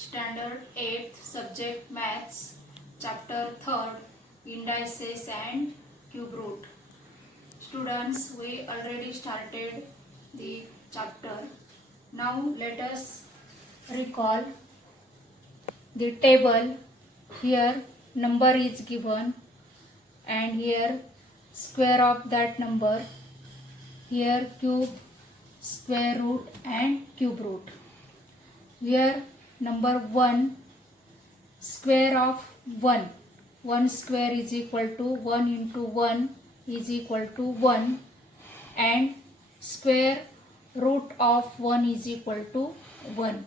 Standard 8th Subject Maths, Chapter 3rd, Indices and Cube Root. Students, we already started the chapter. Now let us recall the table. Here number is given and here square of that number. Here cube, square root and cube root. Here number 1, square of 1. 1 square is equal to 1 into 1 is equal to 1, and square root of 1 is equal to 1.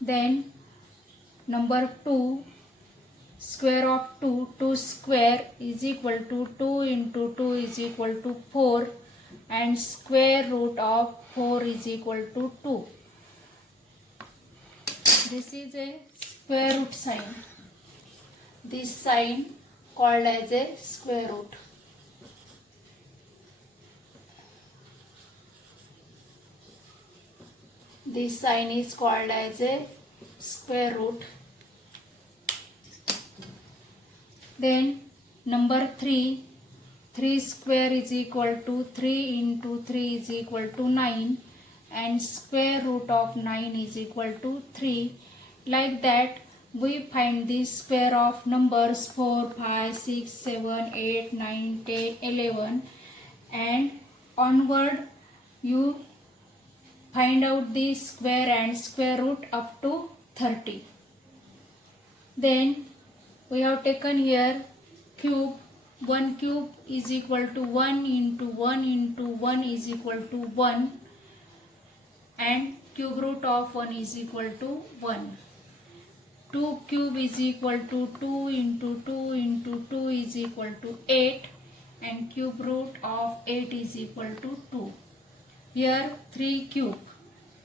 Then number 2, square of 2. 2 square is equal to 2 into 2 is equal to 4, and square root of 4 is equal to 2. This is a square root sign. This sign called as a square root. This sign is called as a square root. Then number 3. 3 square is equal to 3 into 3 is equal to 9, and square root of 9 is equal to 3. Like that, we find the square of numbers 4, 5, 6, 7, 8, 9, 10, 11, and onward you find out the square and square root up to 30. Then we have taken here cube. 1 cube is equal to 1 into 1 into 1 is equal to 1, and cube root of 1 is equal to 1. 2 cube is equal to 2 into 2 into 2 is equal to 8, and cube root of 8 is equal to 2. Here 3 cube.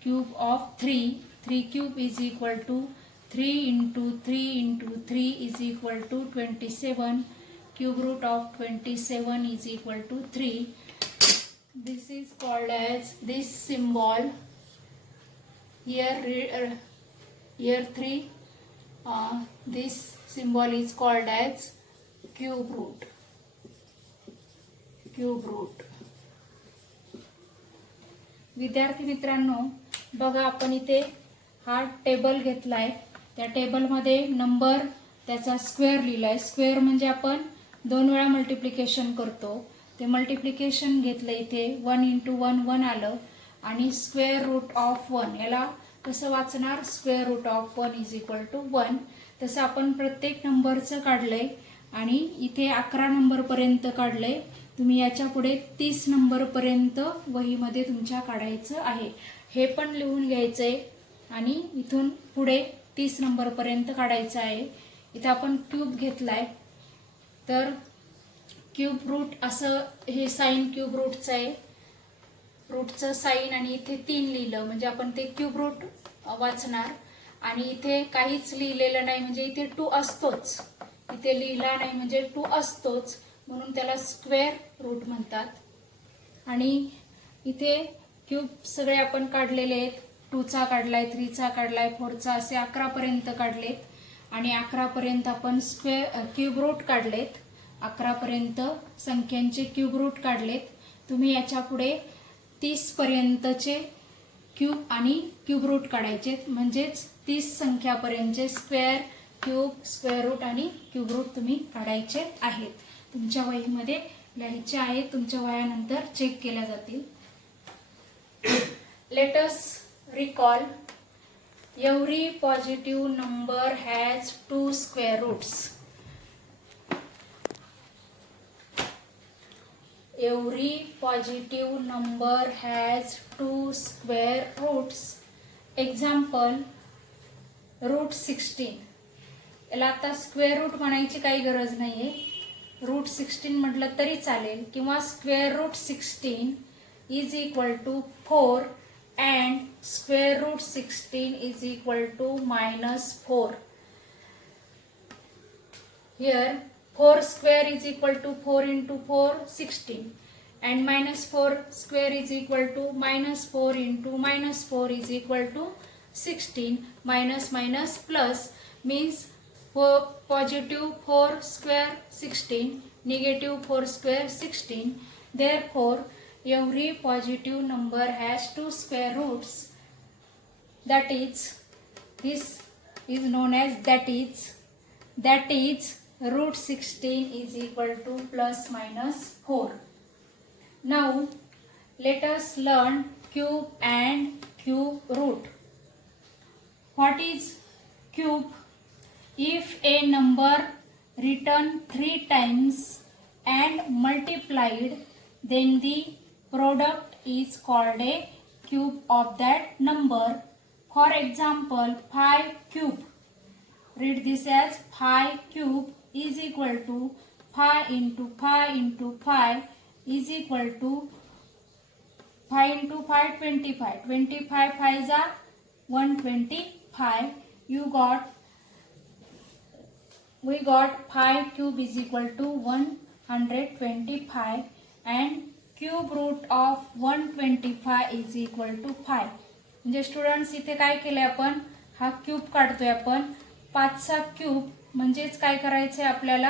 Cube of 3. 3 cube is equal to 3 into 3 into 3 is equal to 27. Cube root of 27 is equal to 3. This is called as this symbol. Here 3. This symbol is called as cube root. Cube root. विद्यार्थी मित्रांनो, बघा आपण इथे हा टेबल घेतलाय. त्या टेबलमध्ये नंबर त्याचा स्क्वेअर लिहिलाय. स्क्वेअर म्हणजे आपण 2 वेळा मल्टिप्लिकेशन करतो. ते मल्टिप्लिकेशन घेतलं इथे 1 into 1 1 आलं, आणि स्क्वेअर रूट ऑफ 1 याला कसं वाचणार? Square root of 1 is equal to 1. तसं आपण प्रत्येक नंबरचं काढलंय आणि इथे 11 नंबरपर्यंत काढलंय. तुम्ही याच्या पुढे 30 नंबरपर्यंत वहीमध्ये तुमच्या काढायचं आहे. हे पण लिहून घ्यायचंय आणि इथून पुढे 30 नंबरपर्यंत काढायचं आहे. इथे आपण क्यूब घेतलाय, तर क्यूब रूट असं हे साइन क्यूब रूटचं आहे. रूटचं साइन आणि इथे 3 लिहिलं म्हणजे आपण ते क्यूब रूट वाचणार. आणि इथे काहीच लिहिलेलं नाही म्हणजे इथे 2 असतोच. इथे लिहिला नाही म्हणजे 2 असतोच, म्हणून त्याला स्क्वेअर रूट म्हणतात. आणि इथे क्यूब सगळे आपण काढलेले आहेत. 2चा काढलाय, 3चा काढलाय, 4चा, असे 11 पर्यंत काढलेत. आणि 11 पर्यंत आपण क्यूब रूट काढलेत. 11 पर्यंत संख्यांचे क्यूब रूट काढलेत. तुम्ही याच्या पुढे 30 पर्यंतचे क्यूब आणि क्यूब रूट काढायचे, म्हणजेच 30 संख्यापर्यंतचे स्क्वेअर, क्यूब, स्क्वेअर रूट आणि क्यूब रूट तुम्ही काढायचे आहेत. तुमच्या वहीमध्ये लिहायचे आहेत. तुमच्या वह्यानंतर चेक केल्या जातील. Let us recall. Every positive number has 2 square roots. Every positive number has 2 square roots. Example, root 16. याला आता स्क्वेअर रूट म्हणायची काही गरज नाहीये. रूट 16 म्हटलं तरी चालेल, किंवा square root 16 is equal to 4 and square root 16 is equal to -4. Here 4 square is equal to 4 into 4 16, and -4 square is equal to -4 into -4 is equal to 16 minus minus plus means positive 4 square 16, negative 4 square 16. Therefore, every positive number has two square roots. That is, this is known as that is root 16 is equal to plus minus 4. Now, let us learn cube and cube root. What is cube? If a number written 3 times and multiplied, then the product is called a cube of that number. For example, 5 cube. Read this as 5 cube is equal to 5 into 5 into 5 is equal to 5 into 5 25. 25 5 is 125. We got 5 cube is equal to 125 and cube root of 125 is equal to 5. म्हणजे स्टुडंट्स इथे काय केले आपण हा क्यूब काढतोय आपण 5चा क्यूब म्हणजेच काय करायचंय आपल्याला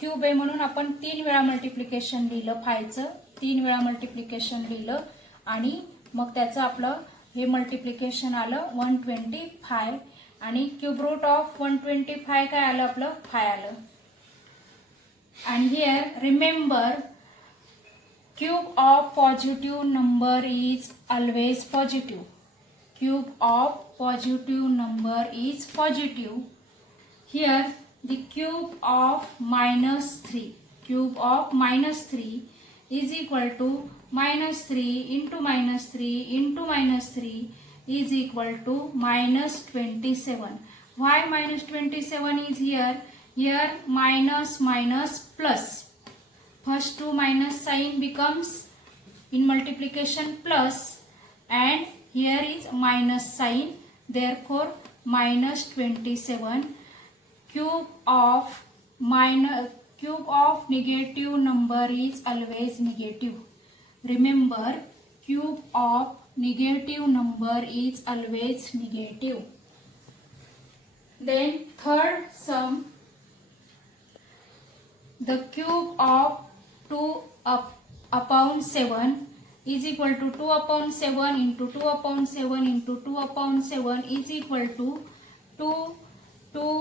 क्यूब आहे म्हणून आपण 3 वेळा मल्टिप्लिकेशन लिहिलं 5चं 3 वेळा मल्टिप्लिकेशन लिहिलं आणि मग त्याचं आपलं हे मल्टिप्लिकेशन आलं 125 आणि क्यूब रूट ऑफ 125 काय आलं आपलं 5 आलं. आणि here remember cube of positive number is always positive. Cube of positive number is positive. Here the cube of minus 3. Cube of minus 3 is equal to minus 3 into minus 3 into minus 3 is equal to minus 27. Why minus 27 is here? Here minus minus plus. First two minus sign becomes in multiplication plus and here is minus sign. Therefore minus 27. Cube of negative number is always negative. Remember, cube of negative number is always negative. Then third sum, the cube of 2 upon 7 is equal to 2 upon 7 into 2 upon 7 into 2 upon 7 is equal to 2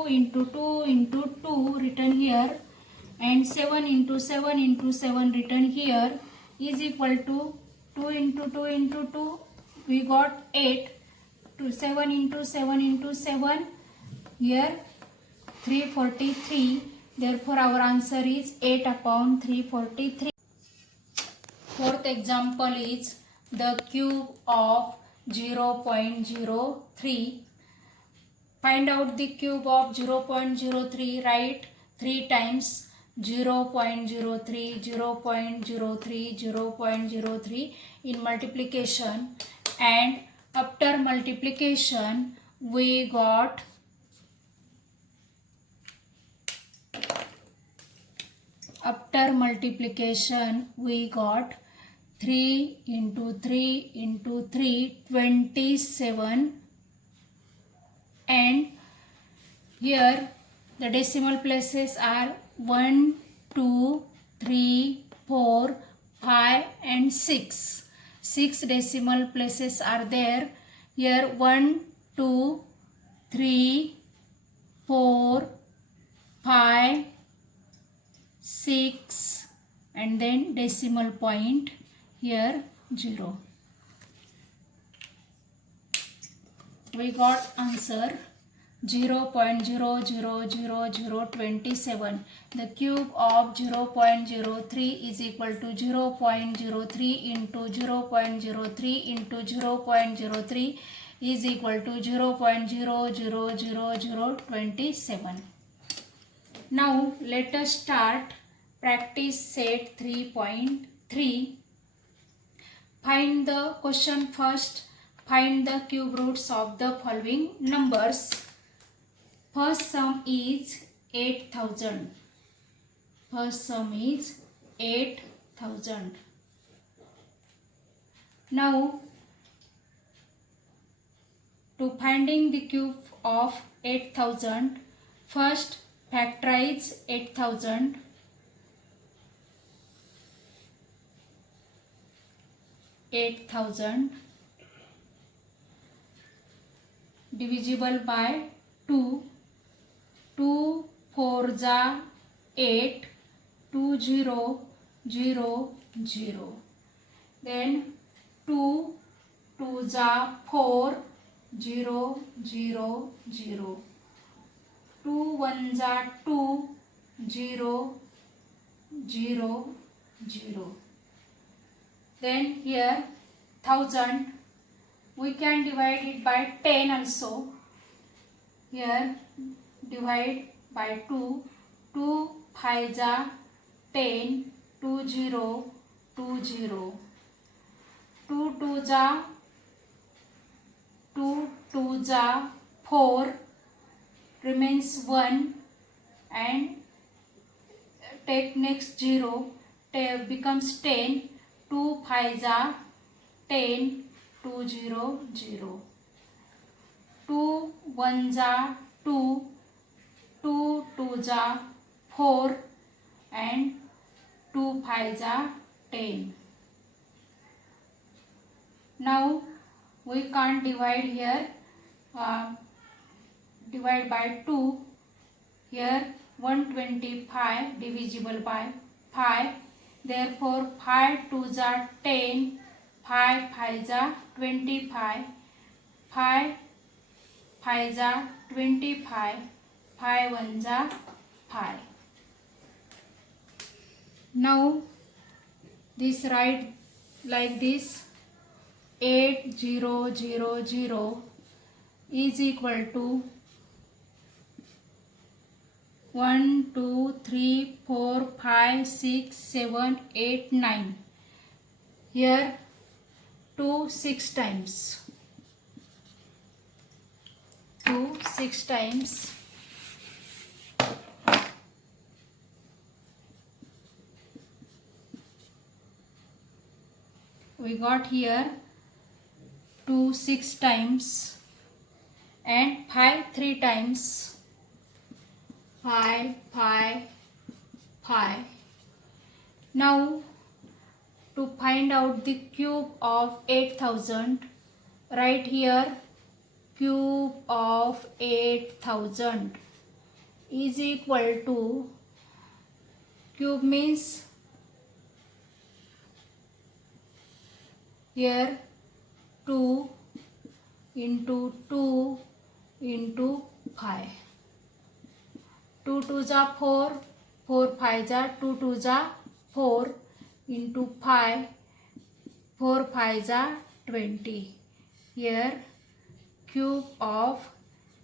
into 2 into 2 written here and 7 into 7 into 7 written here is equal to 2 into 2 into 2. We got 8. To 7 into 7 into 7 here 343. Therefore, our answer is 8 upon 343. Fourth example is the cube of 0.03. Find out the cube of 0.03. Write 3 times 0.03, 0.03, 0.03 in multiplication, and after multiplication we got After multiplication, we got 3 into 3 into 3, 27. And here the decimal places are 1, 2, 3, 4, 5 and 6. 6 decimal places are there. Here 1, 2, 3, 4, 5, 6 and then decimal point here 0. We got answer 0.00027. The cube of 0.03 is equal to 0.03 into 0.03 into 0.03 is equal to 0.00027. Now let us start practice set 3.3. Find the question first. Find the cube roots of the following numbers. First sum is 8,000. First sum is 8,000. Now To finding the cube of 8000, first factorize 8000. Divisible by 2. 2 4 जा 8, 2 0 0 0. Then 2 2 जा 4, 0 0 0. 2 1 जा 2, 0 0 0. Then here 1000, we can divide it by 10 also. Here divide by 2. 2 5 जा 10, 2 0 2 0. 2 2 जा 2, 2 जा 4, remains 1, and take next 0, becomes 10. 2 5 जा 10, 2 0 0. 2 1 जा 2, 2 2 जा 4, and 2 5 जा 10. Now we can't divide here, divide by 2. Here 125 divisible by 5. Therefore 5 2 जा 10, 5 5 जा 25, 5 5 जा 25, 5 1 जा 5. Now this write like this: 8 0 0 0 is equal to 1 2 3 4 5 6 7 8 9. Here 2 6 times. 2 6 times. We got here 2 6 times, and 5 3 times. 5 5 5. Now to find out the cube of 8000, write here cube of 8000 is equal to, cube means here 2 into 2 into 5. 2 2 जा 4, 4 5 जा 2 2 जा 4 into 5, 4 5 जा 20. Here cube of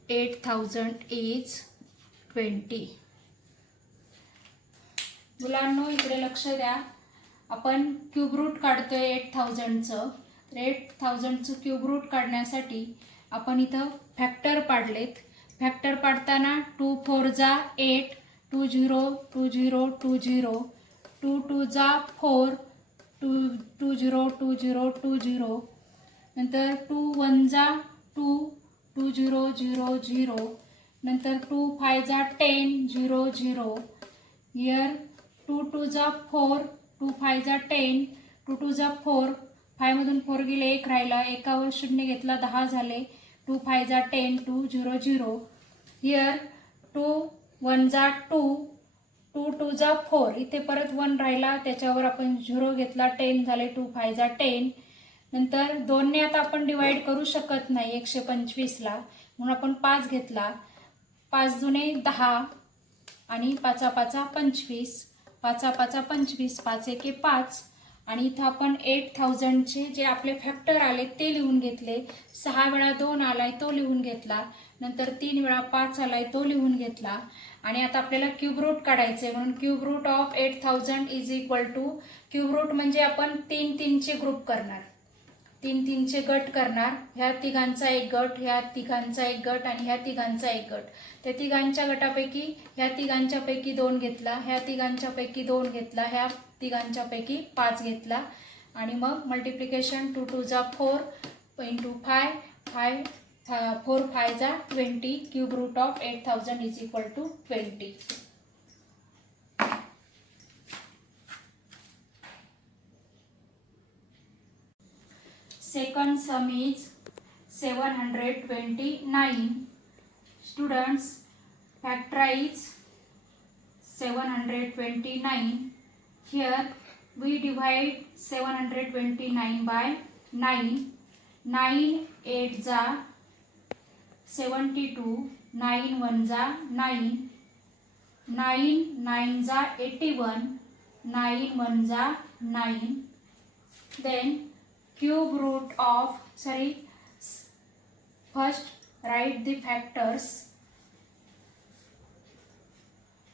8000 is 20. मुलांनो इकडे लक्ष द्या, आपण cube root काढतोय 8000चं. तर 8000चं क्यूब रूट काढण्यासाठी आपण इथं फॅक्टर पाडलेत. फॅक्टर पाडताना 2 4 जा 8, 2 0 2 0 2 0. 2 2 जा 4, 2 0 2 0 2 0. नंतर 2 1 जा 2, 2 0 0 0. नंतर 2 5 जा 10, 0 0. हियर 2 2 जा 4, 2 5 जा 10, 2 2 जा 4, 5 मधून 4 गेले, 1 राहिला, एकावर शून्य घेतला, 10 झाले. 2 5 जा 10, 2 0 0. हियर 2 1 जा 2, 2 2 जा 4, इथे परत 1 राहिला, त्याच्यावर आपण 0 घेतला, 10 झाले. 2 5 जा 10. नंतर 2ने आता आपण डिवाइड करू शकत नाही 125ला, म्हणून आपण 5 घेतला. 5 दुने 10 आणि 5 5 25, 5 5 25, 5 1 5. आणि इथं आपण 8000चे जे आपले फॅक्टर आले ते लिहून घेतले. 6 वेळा 2 आलाय तो लिहून घेतला. नंतर 3 वेळा 5 आलाय तो लिहून घेतला. आणि आता आपल्याला क्यूब रूट काढायचे, म्हणून cube root of 8000 is equal to, cube root म्हणजे आपण 3 3चे ग्रुप करणार, 3 3चे गट करणार. ह्या तिघांचा एक गट, ह्या तिघांचा एक गट आणि ह्या तिघांचा एक गट. त्या तिघांच्या गटापैकी ह्या तिघांच्यापैकी 2 घेतला, ह्या तिघांच्यापैकी 2 घेतला, ह्या तिघांच्यापैकी 5 घेतला. आणि मग मल्टिप्लिकेशन 2 2 जा 4 इंटू 5, 5 4 5 जा 20. Cube root of 8000 is equal to 20. Second sum is 729. Students, factorize 729. Here we divide 729 by 9. 9 8 जा 72. 9 1 जा 9. 9 9 जा 81. 9 1 जा 9. Then cube root of, first write the factors.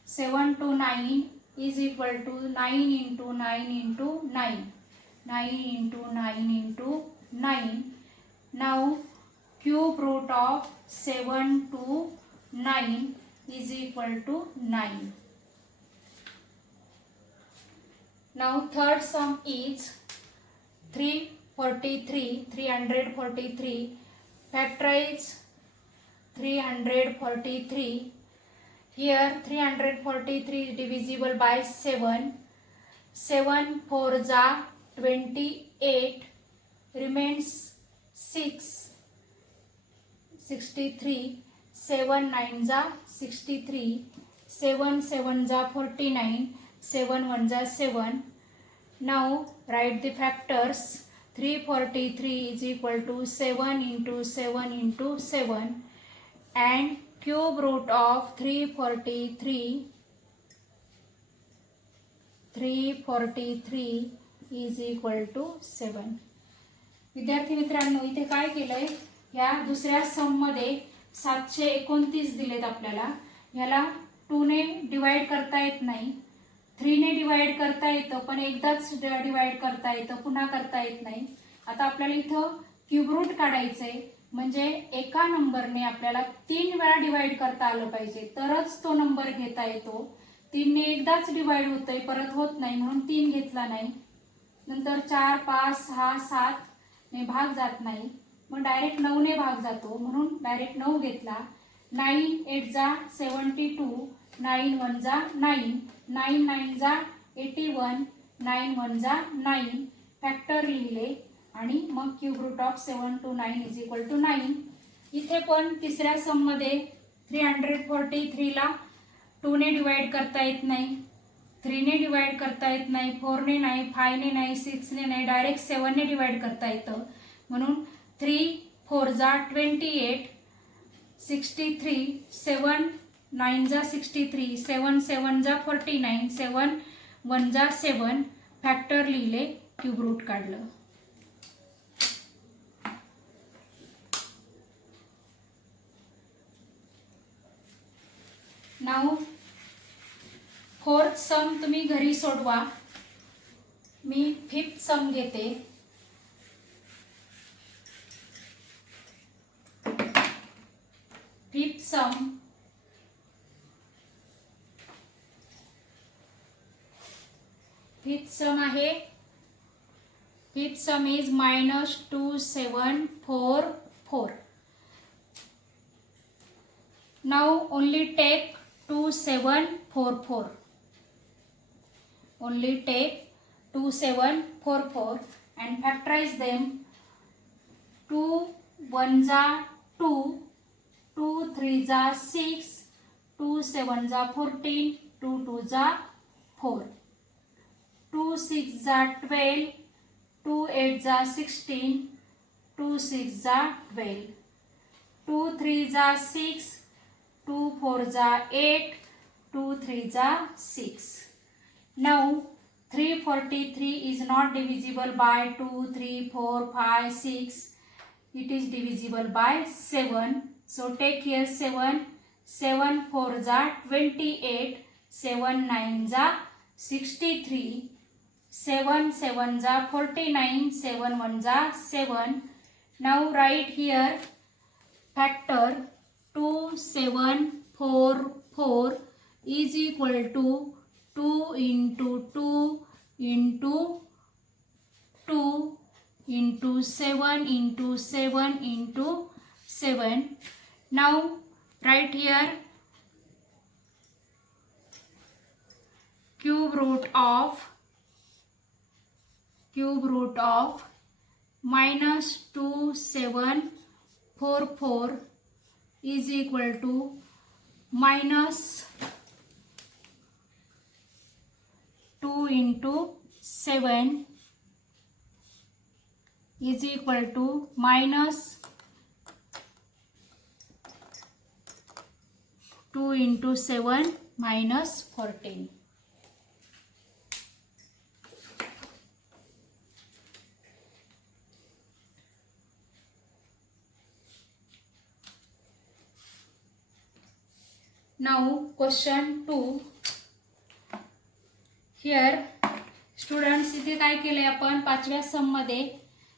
7 to 9 is equal to 9 into 9 into 9. 9 into 9 into 9. Now cube root of 7 to 9 is equal to 9. Now third sum is 343. Factorize 343. Here 343 is divisible by 7. 7 4 जा 28. Remains 6. 63. 7 9 जा 63. 7 7 जा 49. 7 1 जा 7. Now write the factors. 343 is equal to 7 into 7 into 7, and cube root of 343 is equal to 7. विद्यार्थी मित्रांनो, इथे काय केलंय, या दुसऱ्या सम मध्ये 729 दिलेत आपल्याला. याला 2 ने डिवाइड करता येत नाही, 3 ने डिवाइड करता येतं, पण एकदाच डिवाइड करता येतं, पुन्हा करता येत नाही. आता आपल्याला इथं क्यूब रूट काढायचंय, म्हणजे एका नंबरने आपल्याला 3 वेळा डिवाइड करता आलं पाहिजे, तरच तो नंबर घेता येतो. 3 ने एकदाच डिवाइड होतंय, परत होत नाही, म्हणून 3 घेतला नाही. नंतर 4 5 6 7 ने भाग जात नाही, मग डायरेक्ट 9 ने भाग जातो, म्हणून डायरेक्ट 9 घेतला. 9 8 जा 72. 9 1 जा 9. 9 9 जा 81. 9 1 जा 9. फॅक्टर लिहिले आणि मग cube root of 7 to 9 is equal to 9. इथे पण तिसऱ्या सम मध्ये 343 ला 2 ने डिवाइड करता येत नाही, 3 ने डिवाइड करता येत नाही, 4 ने नाही, 5 ने नाही, 6 ने नाही, डायरेक्ट 7 ने डिवाइड करता येतं. म्हणून 3 4 जा 28. 63. 7 9 जा 63. 7 7 जा 49. 7 1 जा 7. फॅक्टर लिहिले, क्यूब रूट काढलं. नाउ फोर्थ सम तुम्ही घरी सोडवा. मी फिफ्थ सम घेते. फिफ्थ सम आहे. फिफ्थ सम इज -2744. Now only take 2744. Only take 2744 and factorize them. 2 1 जा 2. 2 3 जा 6. 2 7 जा 14. 2 2 जा 4. 2 6 जा 12. 2 8 जा 16. 2 6 जा 12. 2 3 जा 6. 2 4 जा 8. 2 3 जा 6. Now 343 is not divisible by 2, 3, 4, 5, 6. It is divisible by 7. So take here 7. 7 4 जा 28. 7 9 जा 63. 7 7 जा 49. 7 1 जा 7. Now write here factor 2744 is equal to 2 into 2 into 2 into 7 into 7 into 7. Now write here cube root of -2744 is equal to minus 2 into 7 is equal to minus 2 into 7 minus 14. Now question 2. Here students इथे काय केले आपण पाचव्या सम मध्ये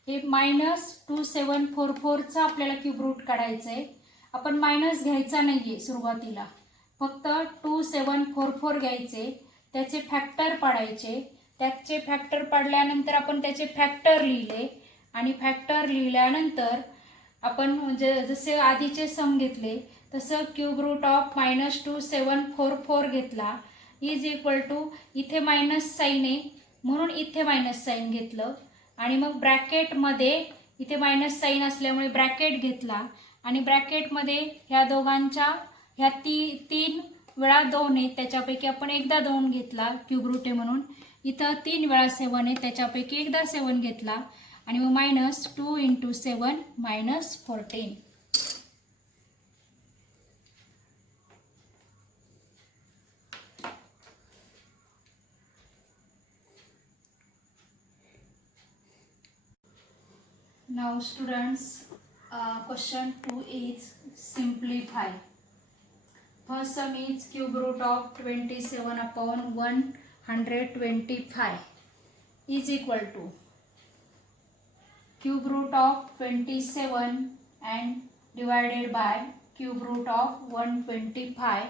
हे -2744 चा आपल्याला क्यूब रूट काढायचा आहे. आपण मायनस घ्यायचा नाहीये सुरुवातीला, फक्त 2744 घ्यायचे, त्याचे फॅक्टर पाडायचे. त्याचे फॅक्टर पाडल्यानंतर आपण त्याचे फॅक्टर लिहिले आणि फॅक्टर लिहिल्यानंतर आपण जसे आधीचे सम घेतले तसं क्यूब रूट ऑफ -2744 घेतला इज इक्वल टू इथे मायनस साइन आहे म्हणून इथे मायनस साइन घेतलं आणि मग ब्रॅकेटमध्ये इथे मायनस साइन असल्यामुळे ब्रॅकेट घेतला आणि ब्रॅकेटमध्ये ह्या दोघांच्या ह्या तीन वेळा 2 आहे त्याच्यापैकी आपण एकदा 2 घेतला क्यूब रूट आहे म्हणून. इथं 3 वेळा 7 आहे त्याच्यापैकी एकदा 7 घेतला आणि मग -2 into 7 minus 14. Now students, question 2 is simplify. First sum is cube root of 27 upon 125 is equal to cube root of 27 and divided by cube root of 125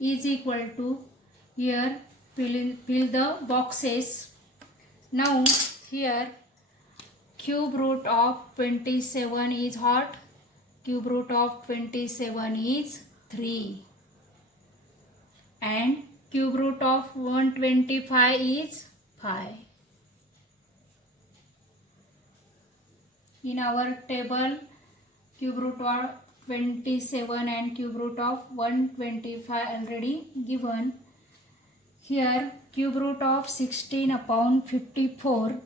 is equal to, here fill the boxes. Now here cube root of 27 is what? Cube root of 27 is 3 and cube root of 125 is 5. In our table, cube root of 27 and cube root of 125 already given. Here cube root of 16 upon 54.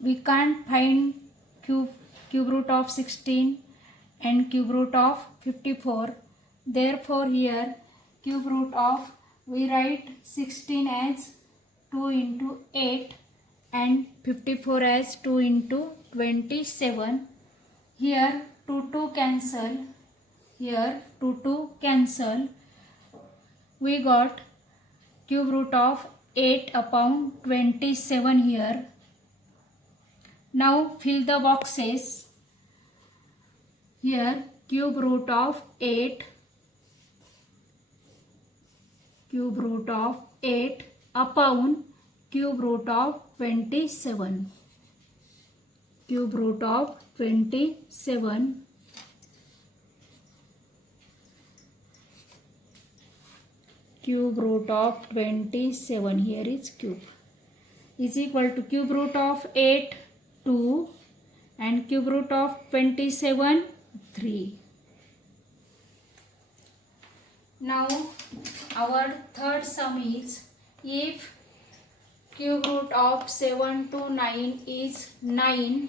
We can't find cube root of 16 and cube root of 54. Therefore here cube root of, we write 16 as 2 into 8 and 54 as 2 into 27. Here 2 cancel. Here 2 cancel. We got cube root of 8 upon 27 here. Now fill the boxes. Here cube root of 8 upon cube root of 27. Cube root of 27 cube root of 27, here is cube, is equal to cube root of 8 2 and cube root of 27 3. Now our third sum is, if cube root of 7 to 9 is 9,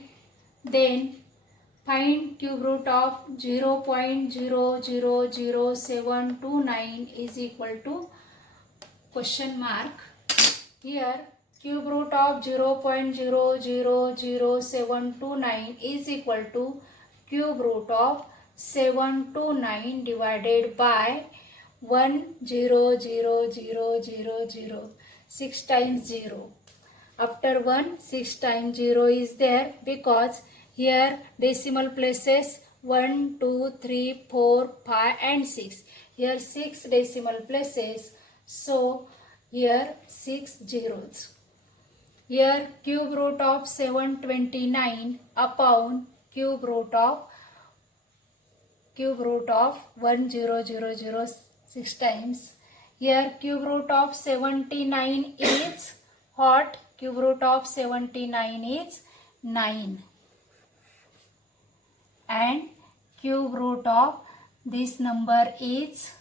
then find cube root of 0.00079 is equal to question mark. Here cube root of 0.00079 is equal to cube root of 7 to 9 divided by 10000, 6 times 0. After 1, 6 times 0 is there because here decimal places 1, 2, 3, 4, 5 and 6. Here 6 decimal places, so here 6 zeros. Here cube root of 729 upon cube root of cube root of 10006 times. Here cube root of 79 is what? Cube root of 79 is 9. And cube root of this number is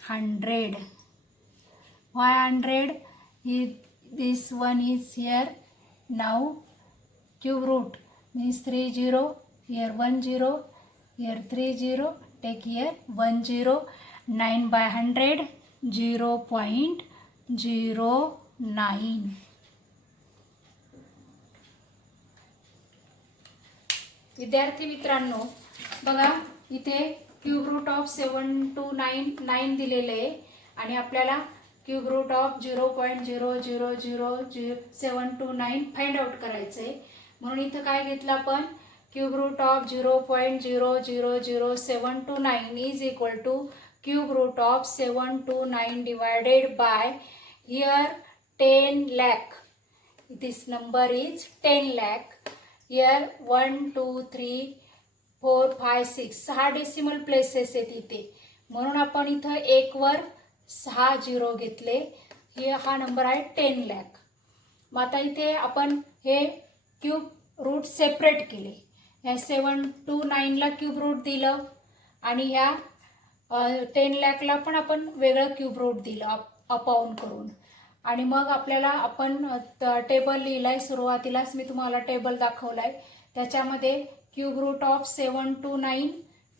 100. Why 100? This one is here. Now cube root means 30, here 10, here 30, take here 10, 9 by 100, 0.09. विद्यार्थी मित्रांनो बघा इथे cube root of 729 दिलेले आहे आणि आपल्याला cube root of 0.000729 find out करायचं आहे. म्हणून इथं काय घेतलं आपण cube root of 0.000729 is equal to cube root of 729 divided by here 10 lakh. This number is 10 lakh. Here 1 2 3 4 5 6 6 decimal places आहेत इथे. म्हणून आपण इथं 1 वर 6 झिरो घेतले. हा नंबर आहे 10 lakh. मग आता इथे आपण हे क्यूब रूट सेपरेट केले. ह्या 729 ला क्यूब रूट दिलं आणि ह्या 10 lakhला पण आपण वेगळं क्यूब रूट दिलं अपॉन करून. आणि मग आपल्याला आपण टेबल लिहिलाय. सुरुवातीलाच मी तुम्हाला टेबल दाखवलाय. त्याच्यामध्ये क्यूब रूट ऑफ 729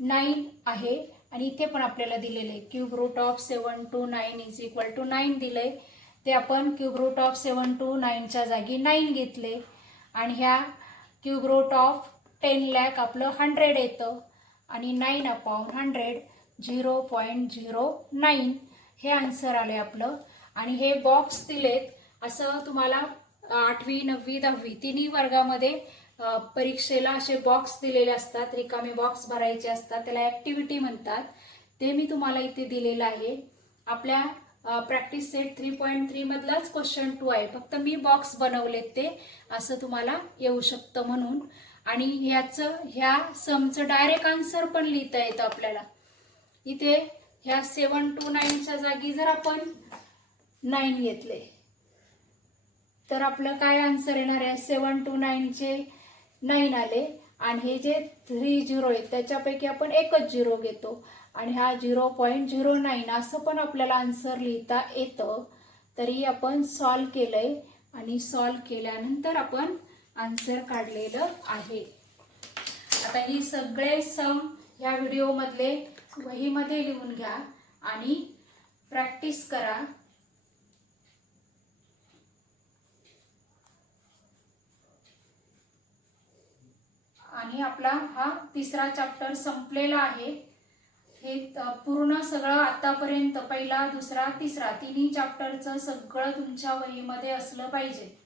9 आहे आणि इथे पण आपल्याला दिलेले आहे cube root of 729 is equal to 9 दिलंय. ते आपण क्यूब रूट ऑफ 729च्या जागी 9 घेतले आणि ह्या क्यूब रूट ऑफ 10 lakh आपलं 100 येतं आणि 9 अपॉन 100 0.09 हे आन्सर आले आपलं. आणि हे बॉक्स दिलेत असं तुम्हाला 8वी 9वी 10वी तिन्ही वर्गामध्ये परीक्षेला असे बॉक्स दिलेले असतात. रिकामे बॉक्स भरायचे असतात. त्याला ॲक्टिव्हिटी म्हणतात. ते मी तुम्हाला इथे दिलेलं आहे. आपल्या प्रॅक्टिस सेट 3.3 मधलाच क्वेश्चन 2 आहे. फक्त मी बॉक्स बनवलेत ते असं तुम्हाला येऊ शकतं म्हणून. आणि ह्या समचं डायरेक्ट आन्सर पण लिहिता येतं आपल्याला. इथे ह्या 729च्या जागी जर आपण 9 घेतले तर आपलं काय आन्सर येणार आहे. 729चे 9 आले आणि हे जे 3 झिरो आहेत त्याच्यापैकी आपण एकच झिरो घेतो आणि हा 0.09 असं पण आपल्याला आन्सर लिहिता येतं. तरी आपण सॉल्व केलंय आणि सॉल्व केल्यानंतर आपण आन्सर काढलेलं आहे. आता ही सगळे सम ह्या व्हिडिओमधले वहीमध्ये लिहून घ्या आणि प्रॅक्टिस करा. आणि आपला हा तिसरा चॅप्टर संपलेला आहे. हे पूर्ण सगळं आतापर्यंत पहिला दुसरा तिसरा तिन्ही चॅप्टरचं सगळं तुमच्या वहीमध्ये असलं पाहिजे.